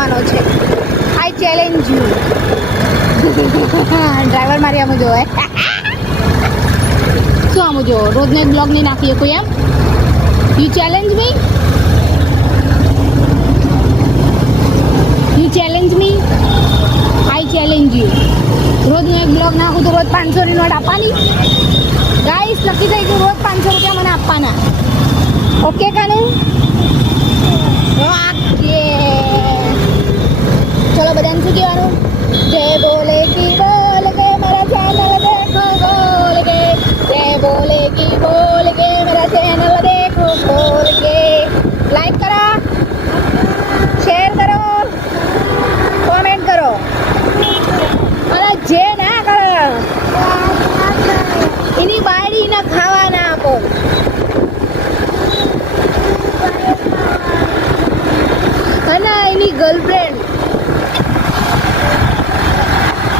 કરવાનો છે. આઈ challenge you. Driver મારી આમ જોવે. શું આમ જો રોજનો એક બ્લોગ નહીં નાખીએ કોઈ એમ? You challenge me? You challenge me? I challenge you. રોજનો એક બ્લોગ નાખું તો રોજ 500ની નોટ આપવાની. ગાઈસ નક્કી થઈ ગયું, રોજ 500 રૂપિયા મને આપવાના. ઓકે કાનુ? ઓકે. ચલો બધાને શું કહેવાનું? જય બોલે કી બોલ કે મારા ચેનલ દેખો બોલ કે. જય બોલે કી બોલ કે મારા ચેનલ દેખો બોલ કે. લાઈક કરો, શેર કરો, કોમેન્ટ કરો. અને જે ના કરો એની બાયડી ના ખાવા ના આપો. અને એની ગર્લફ્રેન્ડ,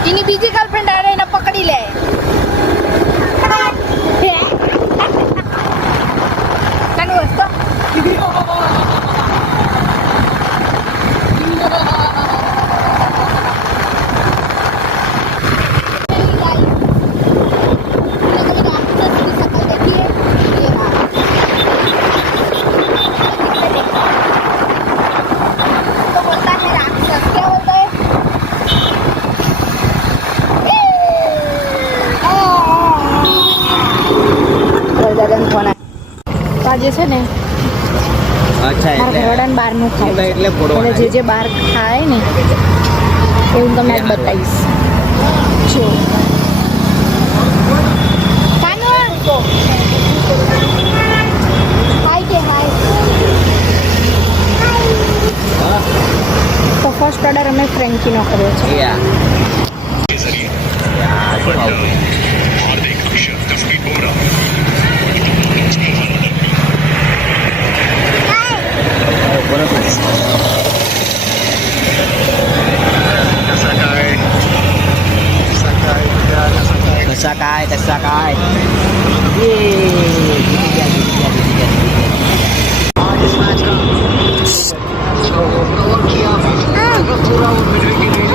એની બીજી ગર્લફ્રેન્ડ આરે એને પકડી લે. કાનું વસ્તો આજે છે ને અચ્છા મારા ઘરવાળાને બહારનું ખાય એટલે એટલે જે બહાર ખાય ને એવું તમને આજ બતાવીશ. જો હાય કે હાય. તો ફર્સ્ટ ઓર્ડર અમે ફ્રેન્કીનો કર્યો છે. Tesakai. पूरा वो मिडवे की